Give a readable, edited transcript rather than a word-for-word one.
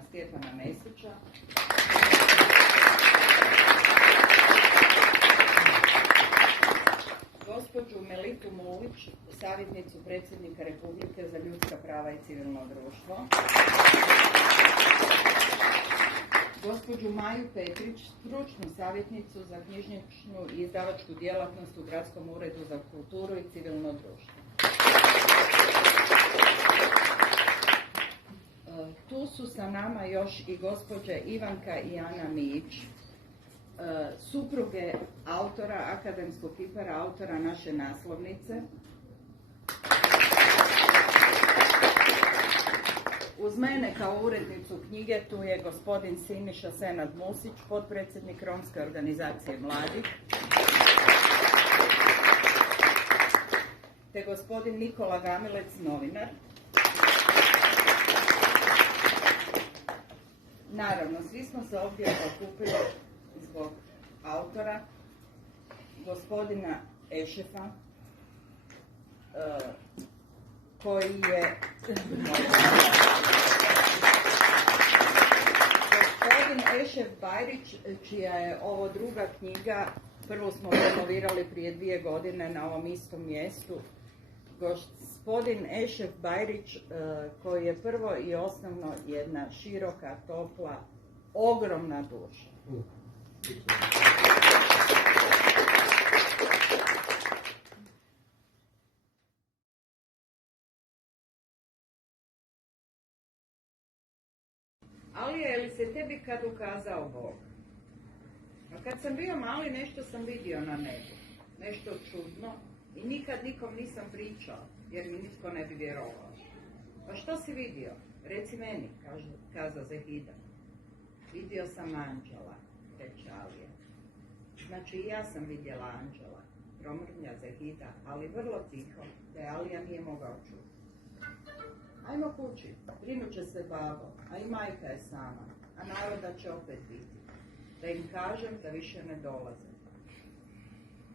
gospodina Stjepana Mesića, gospođu Melitu Mulić, savjetnicu predsjednika Republike za ljudska prava i civilno društvo, gospođu Maju Petrić, stručnu savjetnicu za knjižničnu i izdavačku djelatnost u Gradskom uredu za kulturu i civilno društvo. Tu su sa nama još i gospođe Ivanka i Ana Mijić, supruge autora, akademskog kipara, autora naše naslovnice. Uz mene kao urednicu knjige tu je gospodin Siniša Senad Musić, potpredsjednik Romske organizacije mladih, te gospodin Nikola Gamilec, novinar. Naravno, svi smo se ovdje okupili zbog autora, gospodina Ešefa, koji je gospodin Ešef Bajrić, čija je ovo druga knjiga, prvu smo promovirali prije 2 godine na ovom istom mjestu. Gospodin Ešef Bajrić, koji je prvo i osnovno jedna široka, topla, ogromna duša. Ali je li se tebi kad ukazao Bog? A kad sam bio mali, nešto sam vidio na nebu. Nešto čudno. I nikad nikom nisam pričao, jer mi nitko ne bi vjerovao. Pa što si vidio? Reci meni, kazao Zehida. Vidio sam anđela, reče Alija. Znači i ja sam vidjela anđela, promrmlja Zehida, ali vrlo tiho, da Alija nije mogao čuti. Ajmo kući, brinut će se babo, a i majka je sama, a naroda će opet biti. Da im kažem da više ne dolaze.